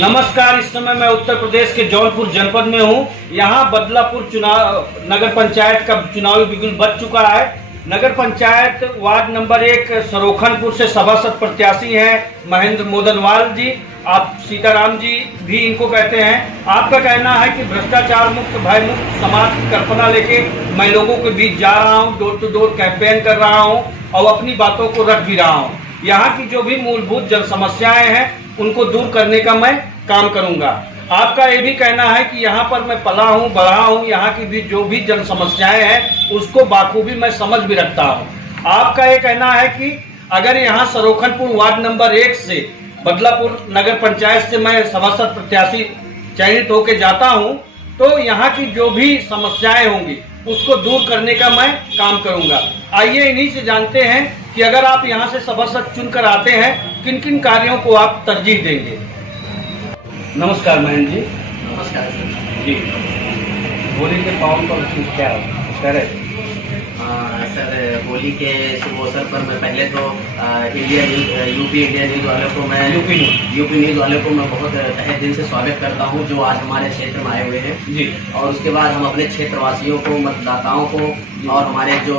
नमस्कार। इस समय मैं उत्तर प्रदेश के जौनपुर जनपद में हूँ। यहाँ बदलापुर चुनाव नगर पंचायत का चुनावी बिगुल बज चुका है। नगर पंचायत वार्ड नंबर 1 सरोखनपुर से सभासद प्रत्याशी हैं महेंद्र मोदनवाल जी। आप सीताराम जी भी इनको कहते हैं। आपका कहना है कि भ्रष्टाचार मुक्त भय मुक्त समाज की कल्पना लेके मैं लोगों के बीच जा रहा हूँ, डोर टू डोर कैंपेन कर रहा हूँ और अपनी बातों को रख भी रहा हूँ। यहाँ की जो भी मूलभूत जन समस्याएं हैं उनको दूर करने का मैं काम करूंगा। आपका ये भी कहना है कि यहाँ पर मैं पला हूँ, बढ़ा हूँ, यहाँ की भी जो भी जन समस्याएं हैं उसको बाखूबी मैं समझ भी रखता हूँ। आपका ये कहना है कि अगर यहाँ सरोखनपुर वार्ड नंबर 1 से बदलापुर नगर पंचायत से मैं सभासद प्रत्याशी चयनित होकर जाता हूँ तो यहाँ की जो भी समस्याएं होंगी उसको दूर करने का मैं काम करूंगा। आइए इन्हीं से जानते हैं कि अगर आप यहाँ से सभासद चुनकर आते हैं किन किन कार्यों को आप तरजीह देंगे। नमस्कार महेंद्र जी। नमस्कार सर जी, होली के पावन पर क्या कह रहे? सर, होली के शुभ अवसर पर मैं पहले तो यूपी इंडिया न्यूज़ वालों को मैं यूपी न्यूज़ वालों को मैं बहुत तहे दिल से स्वागत करता हूं जो आज हमारे क्षेत्र में आए हुए हैं जी। और उसके बाद हम अपने क्षेत्रवासियों को, मतदाताओं को और हमारे जो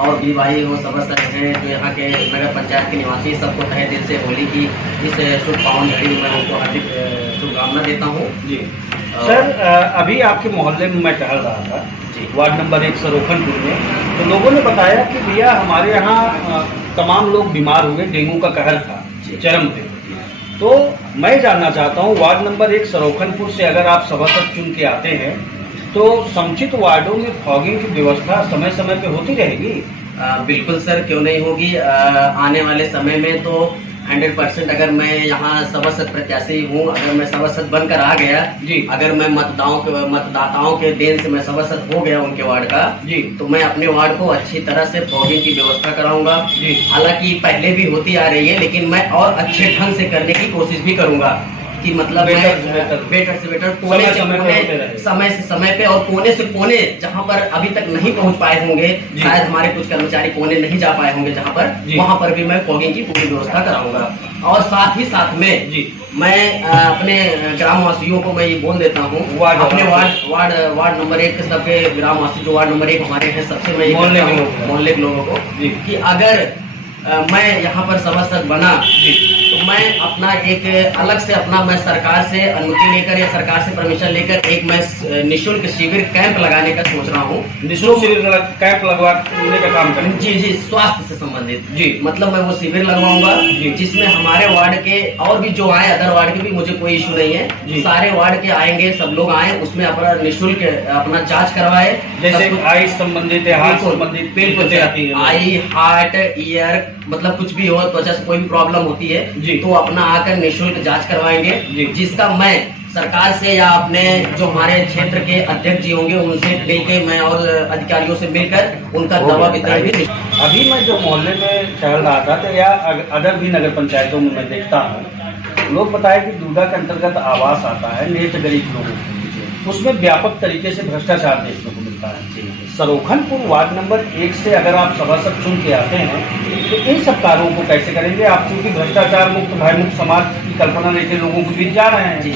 और भी भाई वो सभासद हैं जो यहाँ के नगर पंचायत के निवासी, सबको तहे दिल से होली की इस शुभ पावन घड़ी में मैं उनको हार्दिक शुभकामना देता हूँ जी। सर, अभी आपके मोहल्ले में मैं टहल रहा था वार्ड नंबर 1 सरोखनपुर में, तो लोगों ने बताया कि भैया हमारे यहाँ तमाम लोग बीमार हुए, डेंगू का कहर था चरम पे। तो मैं जानना चाहता हूँ वार्ड नंबर 1 सरोखनपुर से अगर आप सभासद चुन के आते हैं तो समुचित वार्डों में फॉगिंग की व्यवस्था समय समय पे होती रहेगी? बिल्कुल सर, क्यों नहीं होगी। आने वाले समय में तो 100% अगर मैं यहाँ सभासद प्रत्याशी हूँ, अगर मैं सभासद बनकर आ गया जी, अगर मैं मतदाताओं के देन से मैं सभासद हो गया उनके वार्ड का जी, तो मैं अपने वार्ड को अच्छी तरह से फॉगिंग की व्यवस्था कराऊंगा जी। हालांकि पहले भी होती आ रही है लेकिन मैं और अच्छे ढंग से करने की कोशिश भी करूंगा कि मतलब बेटर से बेटर समय से समय पे और कोने से कोने जहाँ पर अभी तक नहीं पहुँच पाए होंगे, शायद हमारे कुछ कर्मचारी कोने नहीं जा पाए होंगे जहाँ पर, वहाँ पर भी मैं फॉगिंग की पूरी व्यवस्था कराऊंगा। और साथ ही साथ में जी मैं अपने ग्रामवासियों को मैं ये बोल देता हूँ, अपने वार्ड नंबर 1 के सबके ग्रामवासी जो वार्ड नंबर 1 हमारे हैं, सबसे मैं मोहल्ले के लोगों को कि अगर मैं यहाँ पर सभासद बना तो मैं अपना एक अलग से मैं सरकार से अनुमति लेकर या सरकार से परमिशन लेकर एक मैं निःशुल्क शिविर कैंप लगाने का सोच रहा हूँ। निःशुल्क शिविर कैंप लगवाने का काम करें जी, स्वास्थ्य से संबंधित जी। मतलब मैं वो शिविर लगवाऊंगा जिसमें हमारे वार्ड के और भी जो आए अदर वार्ड के भी, मुझे कोई इशू नहीं है, सारे वार्ड के आएंगे, सब लोग आए, उसमें अपना निःशुल्क अपना जांच करवाए, जैसे आई संबंधित आई, हार्ट, ईयर, मतलब कुछ भी हो, त्वचा से कोई भी प्रॉब्लम होती है जी, तो अपना आकर निःशुल्क जांच करवाएंगे जी। जिसका मैं सरकार से या अपने जो हमारे क्षेत्र के अध्यक्ष जी होंगे उनसे मिलकर मैं और अधिकारियों से मिलकर उनका दवा वितरण भी। अभी मैं जो मोहल्ले में टहल रहा था तो या अदर भी नगर पंचायतों में मैं देखता हूँ, लोग बताए कि दुर्गा के अंतर्गत आवास आता है नेत गरीब लोगों को, उसमें व्यापक तरीके से भ्रष्टाचार देखने को मिलता है। सरोखनपुर वार्ड नंबर 1 से अगर आप सभासद चुन के आते हैं तो इन सब कार्यों को कैसे करेंगे आप? क्योंकि भ्रष्टाचार मुक्त भय मुक्त समाज की कल्पना लेकर लोगों के बीच जा रहे हैं जी,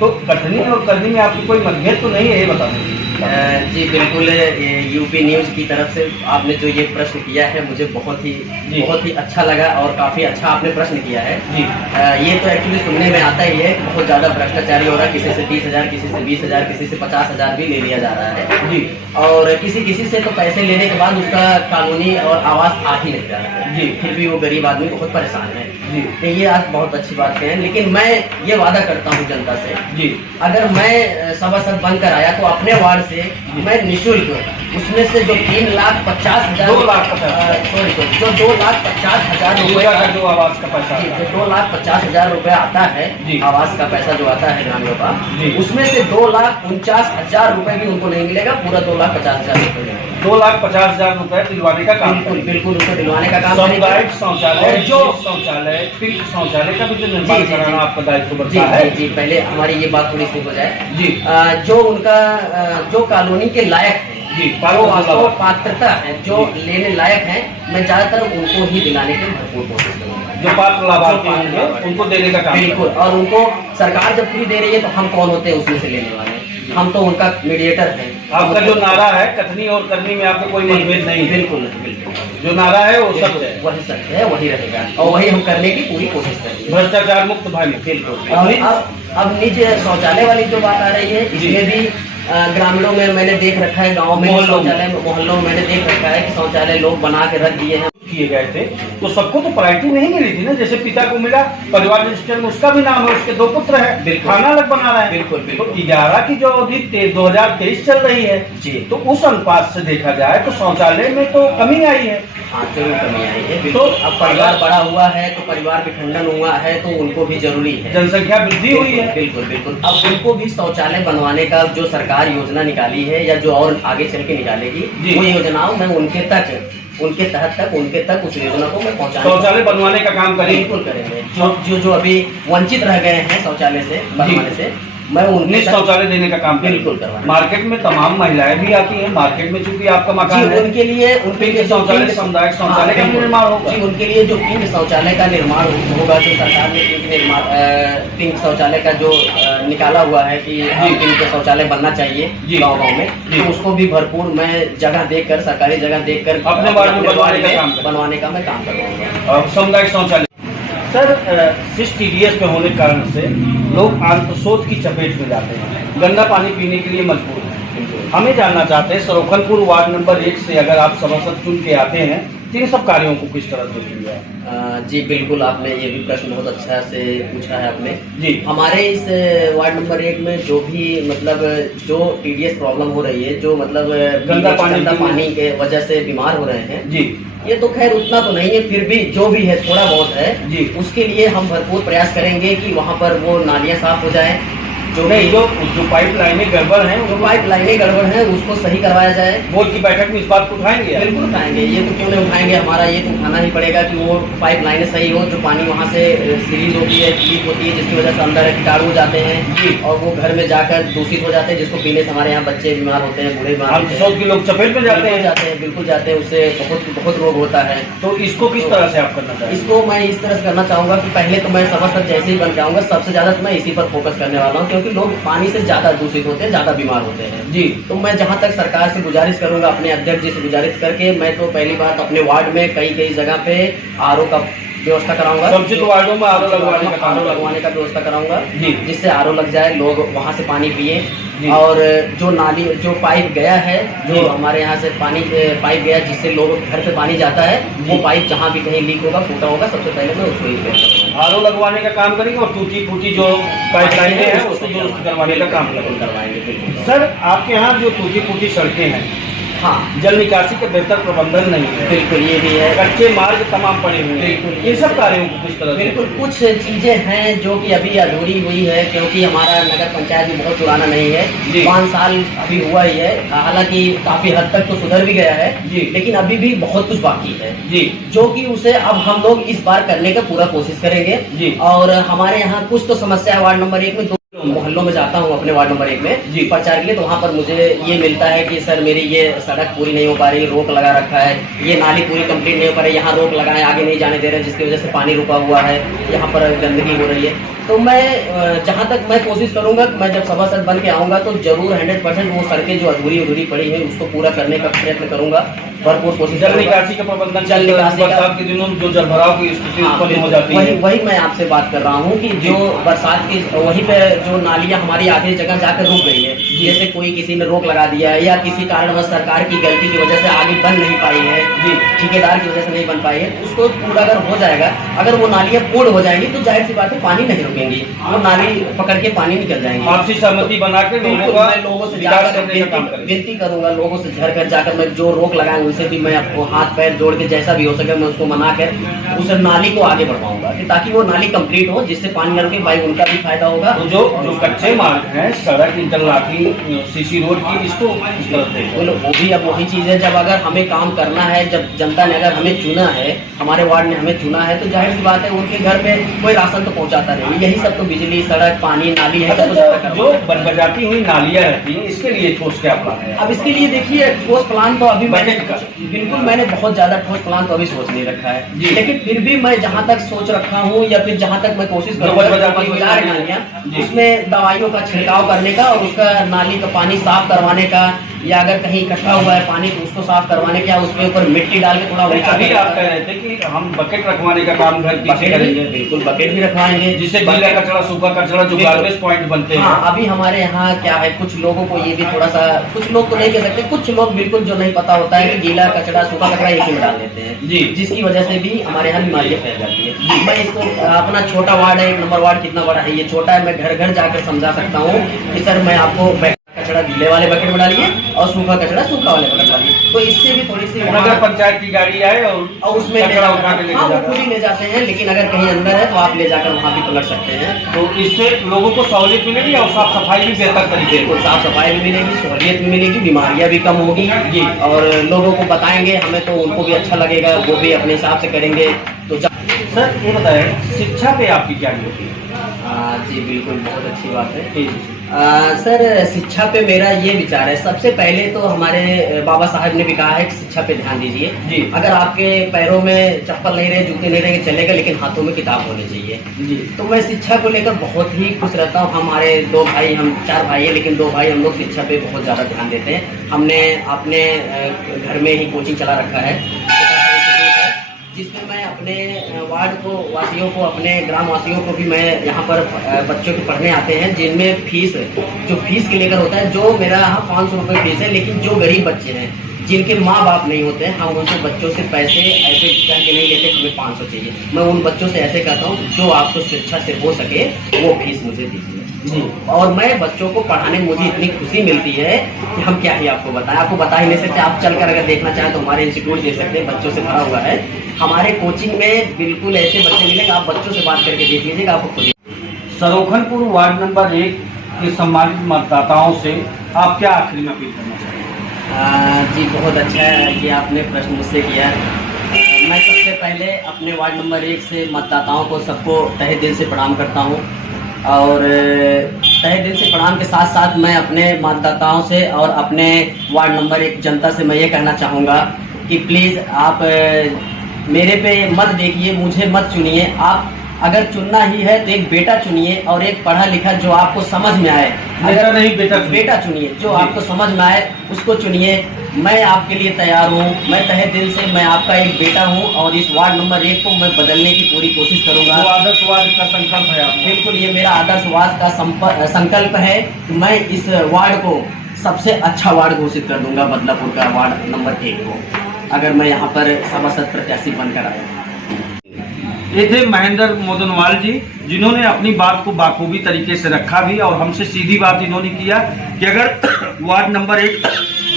तो कथनी और करनी में आपकी कोई मतभेद तो नहीं है, ये बता दें। जी बिल्कुल, यूपी न्यूज़ की तरफ से आपने जो ये प्रश्न किया है मुझे बहुत ही अच्छा लगा और काफ़ी अच्छा आपने प्रश्न किया है जी। ये तो एक्चुअली सुनने में आता ही है कि बहुत ज़्यादा भ्रष्टाचारी हो रहा है, किसी से 30,000, किसी से 20,000, किसी से 50,000 भी ले लिया जा रहा है जी। और किसी से तो पैसे लेने के बाद उसका कानूनी और आवास आ ही नहीं रहा है जी, फिर भी वो गरीब आदमी बहुत परेशान है जी। तो ये आज बहुत अच्छी बात है, लेकिन मैं ये वादा करता हूँ जनता से जी, अगर मैं सभासद बनकर आया तो अपने वार्ड से मैं निःशुल्क उसमें से जो 3,50,000 जो 2,50,000 रुपए का जो आवास का पैसा, जो 2,50,000 रुपए आता है आवास का पैसा जो आता है ग्रामीणों का, उसमें से 2,49,000 रुपए भी उनको नहीं मिलेगा, पूरा 2,50,000 रुपए 2,50,000 रुपए दिलवाने का काम। बिल्कुल उसको दिलवाने का काम। सामुदायिक शौचालय, जो शौचालय, पिंक शौचालय का भी जो निर्माण कराना आपका दायित्व बनता है जी। पहले हमारी ये बात थोड़ी सी हो जाए जी। जो उनका जो कॉलोनी के लायक है जी, जो वास्तव पात्रता है, जो लेने लायक है, मैं ज्यादातर उनको ही दिलाने की भरपूर कोशिश करूँगा। जो पात्र लाभार्थी होंगे उनको देने का काम बिल्कुल, और उनको सरकार जब फ्री दे रही है तो हम कौन होते हैं उसमें से लेने वाले? हम तो उनका मीडिएटर हैं। आपका जो नारा है कथनी और करनी में आपको कोई मतभेद नहीं है? बिल्कुल नहीं, बिल्कुल जो नारा है वो सत्य है, वही सत्य है, वही रहेगा और वही हम करने की पूरी कोशिश करेंगे। भ्रष्टाचार मुक्त भाई मुक्त। बिल्कुल। और अब निजी शौचालय वाली जो बात आ रही है, इसमें भी ग्रामीणों में मैंने देख रखा है, गाँव में शौचालय, मोहल्लों में मैंने देख रखा है कि शौचालय लोग बना के रख दिए हैं। किए गए थे तो सबको तो प्रायोरिटी नहीं मिली थी ना। जैसे पिता को मिला, परिवार रजिस्टर में उसका भी नाम है, उसके 2 पुत्र है, खाना अलग बना रहा है। बिल्कुल बिल्कुल। तो 11 की जो अवधि 2023 चल रही है जी, तो उस अनुपात से देखा जाए तो शौचालय में तो कमी आई है। हाँ, जरूर कमी आई है। तो अब परिवार बड़ा हुआ है तो परिवार विखंडन हुआ है तो उनको भी जरूरी है, जनसंख्या वृद्धि हुई है। बिल्कुल बिल्कुल। अब उनको भी शौचालय बनवाने का जो सरकार योजना निकाली है या जो और आगे चल के निकालेगी, वो योजनाओं में उनके तहत उस योजना को मैं पहुँचाने, शौचालय बनवाने का काम करेंगे। बिल्कुल करेंगे। जो अभी वंचित रह गए हैं शौचालय से बनवाने से, मैं उन्हें शौचालय देने का काम बिल्कुल करवाना। मार्केट में तमाम महिलाएं भी आती हैं, मार्केट में चूंकि आपका मकान है, उनके लिए शौचालय, सामुदायिक शौचालय का निर्माण होगा। जी, उनके लिए जो पिंक शौचालय का निर्माण होगा, जो सरकार ने पिंक शौचालय का जो निकाला हुआ है कि पिंक शौचालय बनना चाहिए गाँव में, तो उसको भी भरपूर मैं जगह देखकर, सरकारी जगह देखकर अपने वार्ड में बनवाने का मैं काम करवाऊंगा। सामुदायिक शौचालय सर, सिस TDS पे होने के कारण से लोग आंतशोथ की चपेट में जाते हैं, गंदा पानी पीने के लिए मजबूर हैं। हमें जानना चाहते हैं सरोखनपुर वार्ड नंबर 1 से अगर आप सभासद चुन के आते हैं तो इन सब कार्यों को किस तरह से किया है? जी बिल्कुल, आपने ये भी प्रश्न बहुत अच्छा से पूछा है आपने जी। हमारे इस वार्ड नंबर 1 में जो भी मतलब जो TDS प्रॉब्लम हो रही है, जो मतलब गंदा पानी के वजह से बीमार हो रहे हैं जी, ये तो खैर उतना तो नहीं है, फिर भी जो भी है थोड़ा बहुत है जी, उसके लिए हम भरपूर प्रयास करेंगे कि वहाँ पर वो नालियाँ साफ हो जाए। जो पाइप लाइनें गड़बड़ हैं, उसको सही करवाया जाए। बोर्ड की बैठक में इस बात को उठाएंगे? बिल्कुल उठाएंगे, ये तो क्यों नहीं उठाएंगे, हमारा ये तो उठाना ही पड़ेगा कि वो पाइप लाइनें सही हो, जो पानी वहाँ से सीरीज होती है, लीक होती है, जिसकी वजह से अंदर कीटाणु जाते हैं जी, और वो घर में जाकर दूषित हो जाते हैं, जिसको पीने से हमारे यहाँ बच्चे बीमार होते हैं, बूढ़े बीमार होते हैं, के लोग चपेट में जाते हैं, बिल्कुल जाते हैं, उससे बहुत रोग होता है। तो इसको किस तरह से आप करना चाहेंगे? इसको मैं इस तरह से करना चाहूँगा कि पहले तो मैं सभासद जैसे ही बन के आऊँगा, सबसे ज़्यादा तो मैं इसी पर फोकस करने वाला हूँ, क्योंकि लोग पानी से ज्यादा दूषित होते हैं, ज्यादा बीमार होते हैं जी। तो मैं जहां तक सरकार से गुजारिश करूंगा, अपने अध्यक्ष जी से गुजारिश करके, मैं तो पहली बात अपने वार्ड में कई जगह पे RO का व्यवस्था कराऊंगा, समुचित वार्डों में RO लगवाने का व्यवस्था कराऊंगा जी, जिससे RO लग जाए, लोग वहां से पानी पिए। और जो नाली, जो पाइप गया है, जो हमारे यहाँ से पानी पाइप गया जिससे लोगों के घर पे पानी जाता है, वो पाइप जहाँ भी कहीं लीक होगा, फूटा होगा, सबसे पहले मैं उसको रिपेयर करूँगा, RO लगवाने का काम करेंगे और टूटी फूटी जो पाइप लाइनें हैं उसको दुरुस्त करवाने का काम करवाएंगे। सर, आपके यहाँ जो टूटी फूटी सड़कें हैं, हाँ, जल निकासी का बेहतर प्रबंधन नहीं है, बिल्कुल ये भी है, कच्चे मार्ग तमाम पड़े हुए हैं, बिल्कुल इन सब कार्यों को किस तरह? बिल्कुल कुछ चीजें हैं जो कि अभी अधूरी हुई है, क्योंकि हमारा नगर पंचायत भी बहुत पुराना नहीं है, 5 साल अभी हुआ ही है, हालांकि काफी हद तक तो सुधर भी गया है जी, लेकिन अभी भी बहुत कुछ बाकी है जी, जो कि उसे अब हम लोग इस बार करने का पूरा कोशिश करेंगे जी। और हमारे यहाँ कुछ तो समस्या है वार्ड नंबर 1 में, मोहल्लों में जाता हूँ अपने वार्ड नंबर 1 में जी प्रचार के लिए, तो वहाँ पर मुझे ये मिलता है कि सर मेरी ये सड़क पूरी नहीं हो पा रही, रोक लगा रखा है, ये नाली पूरी कंप्लीट नहीं हो पा रही, यहाँ रोक लगा है, आगे नहीं जाने दे रहे, जिसकी वजह से पानी रुका हुआ है, यहाँ पर गंदगी हो रही है। तो मैं जहाँ तक मैं कोशिश करूँगा, मैं जब सभासद बन के आऊँगा तो जरूर 100% वो सड़कें जो अधूरी पड़ी है उसको पूरा करने का प्रयत्न करूँगा, भरपूर कोशिश। जल निकासी का प्रबंधन, जल निकासी बरसात के दिनों में जो जलभराव की स्थिति उत्पन्न हो जाती है, वही मैं आपसे बात कर रहा हूँ कि जो बरसात की वहीं पे जो नालियाँ हमारी आखिरी जगह जाकर रुक गई है, जैसे कोई किसी ने रोक लगा दिया है या किसी कारणवश सरकार की गलती की वजह से आगे बन नहीं पाई है जी, ठेकेदार की वजह से नहीं बन पाई है, उसको पूरा अगर हो जाएगा, अगर वो नालियाँ पूर्ण हो जाएंगी तो जाहिर सी बात है पानी नहीं रुकेंगी, वो नाली पकड़ के पानी निकल जाएंगे। आपसी सहमति बना के लोगों से जाकर विनती करूंगा, लोगों से घर घर जाकर मैं जो रोक लगाए उनसे भी मैं आपको हाथ पैर जोड़ के जैसा भी हो सके मैं उसको मना कर उस नाली को आगे बढ़वाऊंगा, ताकि वो नाली कंप्लीट हो, जिससे पानी न रुके, भाई उनका भी फायदा होगा, जो जो कच्चे मार्ग हैं, सड़क इंटरलॉकिंग सीसी रोड की, इसको किस तरह से बोलो वो भी अब वही चीज़ है। जब अगर हमें काम करना है, जब जनता ने अगर हमें चुना है, हमारे वार्ड ने हमें चुना है, तो जाहिर सी बात है उनके घर पे कोई राशन तो पहुंचाता नहीं। यही सब तो बिजली, सड़क, पानी, नाली है सब तो जो बजाती हुई नालियाँ रहती हैं, इसके लिए ठोस क्या प्लान है? अब इसके लिए देखिए ठोस प्लान तो अभी मैंने बजट का बिल्कुल मैंने बहुत ज्यादा ठोस प्लान तो अभी सोच नहीं रखा है, जी। लेकिन फिर भी मैं जहाँ तक सोच रखा हूँ या फिर जहाँ तक मैं कोशिश जो बजाती हुई नालियाँ, जी। उसमें दवाइयों का छिड़काव करने का और उसका नाली का पानी साफ करवाने का, या अगर कहीं इकट्ठा हुआ है पानी तो उसको साफ करवाने का, उसके ऊपर मिट्टी डाल के थोड़ा ऊंचा। अभी आप कह रहे थे कि हम बकेट रखवाने का काम घर पीछे करेंगे, बिल्कुल बकेट भी रखवाएंगे, जिससे गीला कचरा, सूखा कचरा, जो गार्बेज पॉइंट बनते हैं। हाँ, अभी हमारे यहाँ क्या है, कुछ लोगों को ये भी थोड़ा सा, कुछ लोग तो नहीं कह सकते, कुछ लोग बिल्कुल जो नहीं पता होता है कि गीला कचरा, सूखा कचरा एक ही में डाल देते हैं जी, जिसकी वजह से भी हमारे यहाँ बीमारियाँ फैल जाती है। मैं इसको अपना छोटा वार्ड है, 1 नंबर वार्ड कितना बड़ा है, ये छोटा है, मैं घर घर जाकर समझा सकता हूँ कि सर मैं आपको कचरा गीले वाले बकेट में डालिए और सूखा कचरा सूखा वाले बकेट में डालिए, तो इससे भी थोड़ी सी नगर पंचायत की गाड़ी आए और उसमें कचरा उठा के लेके हाँ, वो जाता खुद है। ही ले जाते हैं, लेकिन अगर कहीं अंदर है तो आप ले जाकर वहाँ भी पलट सकते हैं। तो इससे लोगों को सहूलियत मिलेगी और साफ सफाई भी बेहतर तरीके से। बिल्कुल साफ सफाई भी मिलेगी, सहूलियत भी मिलेगी, बीमारियां भी कम होगी जी। और लोगों को बताएंगे हमें तो उनको भी अच्छा लगेगा, वो भी अपने हिसाब से करेंगे। तो सर ये बताएं, शिक्षा पे आपकी क्या ड्यूटी है? जी बिल्कुल, बहुत अच्छी बात है। जी। सर शिक्षा पे मेरा ये विचार है, सबसे पहले तो हमारे बाबा साहब ने भी कहा है कि शिक्षा पे ध्यान दीजिए। जी। अगर आपके पैरों में चप्पल नहीं रहे, जूते नहीं रहे, चलेगा, लेकिन हाथों में किताब होनी चाहिए। जी। तो मैं शिक्षा को लेकर बहुत ही खुश रहता हूँ। हमारे 2 भाई, हम 4 भाई हैं, लेकिन 2 भाई हम लोग शिक्षा पे बहुत ज़्यादा ध्यान देते हैं। हमने अपने घर में ही कोचिंग चला रखा है, जिसमें मैं अपने वार्ड को वासियों को, अपने ग्राम वासियों को भी मैं यहाँ पर बच्चों के पढ़ने आते हैं, जिनमें फीस जो फीस के लेकर होता है, जो मेरा यहाँ 500 रुपये फीस है, लेकिन जो गरीब बच्चे हैं जिनके माँ बाप नहीं होते हैं, हम उनसे बच्चों से पैसे ऐसे कह के नहीं लेते, हमें 500 चाहिए। मैं उन बच्चों से ऐसे कहता हूँ जो आपको शिक्षा से हो सके वो फीस मुझे दीजिए। और मैं बच्चों को पढ़ाने में मुझे इतनी खुशी मिलती है कि हम क्या ही आपको बताएं, आपको बता ही नहीं सकते। आप चलकर अगर देखना चाहें तो हमारे इंस्टीट्यूट देख सकते हैं, बच्चों से भरा हुआ है। हमारे कोचिंग में बिल्कुल ऐसे बच्चे मिलेंगे, आप बच्चों से बात करके देख लीजिएगा, आपको खुद। सरोखनपुर वार्ड नंबर 1 के सम्मानित मतदाताओं से आप क्या आखिरी में अपील करना चाहेंगे? जी बहुत अच्छा है कि आपने प्रश्न मुझसे किया। मैं सबसे पहले अपने वार्ड नंबर 1 से मतदाताओं को सबको तहे दिल से प्रणाम करता हूँ, और तहे दिल से प्रणाम के साथ साथ मैं अपने मतदाताओं से और अपने वार्ड नंबर 1 जनता से मैं ये कहना चाहूँगा कि प्लीज़ आप मेरे पे मत देखिए, मुझे मत चुनिए। आप अगर चुनना ही है तो एक बेटा चुनिए, और एक पढ़ा लिखा जो आपको समझ में आए। अगर नहीं बेटा चुनिए जो आपको समझ में आए, उसको चुनिए। मैं आपके लिए तैयार हूँ, मैं तहे दिल से मैं आपका एक बेटा हूँ, और इस वार्ड नंबर 1 को मैं बदलने की पूरी कोशिश करूँगा। वो आदर्शवाद का संकल्प है आपका? बिल्कुल, ये मेरा आदर्शवाद का संकल्प है कि मैं इस वार्ड को सबसे अच्छा वार्ड घोषित कर दूंगा, बदलापुर का वार्ड नंबर 1 को, अगर मैं यहाँ पर सभासद प्रत्याशी बनकर आया। ये थे महेंद्र मोदनवाल जी, जिन्होंने अपनी बात को बाखूबी तरीके से रखा भी, और हमसे सीधी बात इन्होंने किया कि अगर वार्ड नंबर 1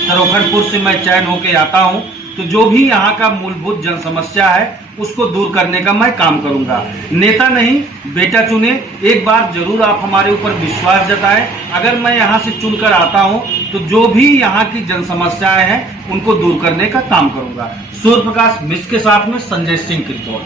सरोखनपुर से मैं चयन होके आता हूं तो जो भी यहाँ का मूलभूत जन समस्या है उसको दूर करने का मैं काम करूंगा। नेता नहीं, बेटा चुने। एक बार जरूर आप हमारे ऊपर विश्वास जताएं। अगर मैं यहाँ से चुनकर आता हूँ तो जो भी यहाँ की जन समस्याएं हैं उनको दूर करने का काम करूंगा। सूर्य प्रकाश मिश्र के साथ में संजय सिंह की रिपोर्ट।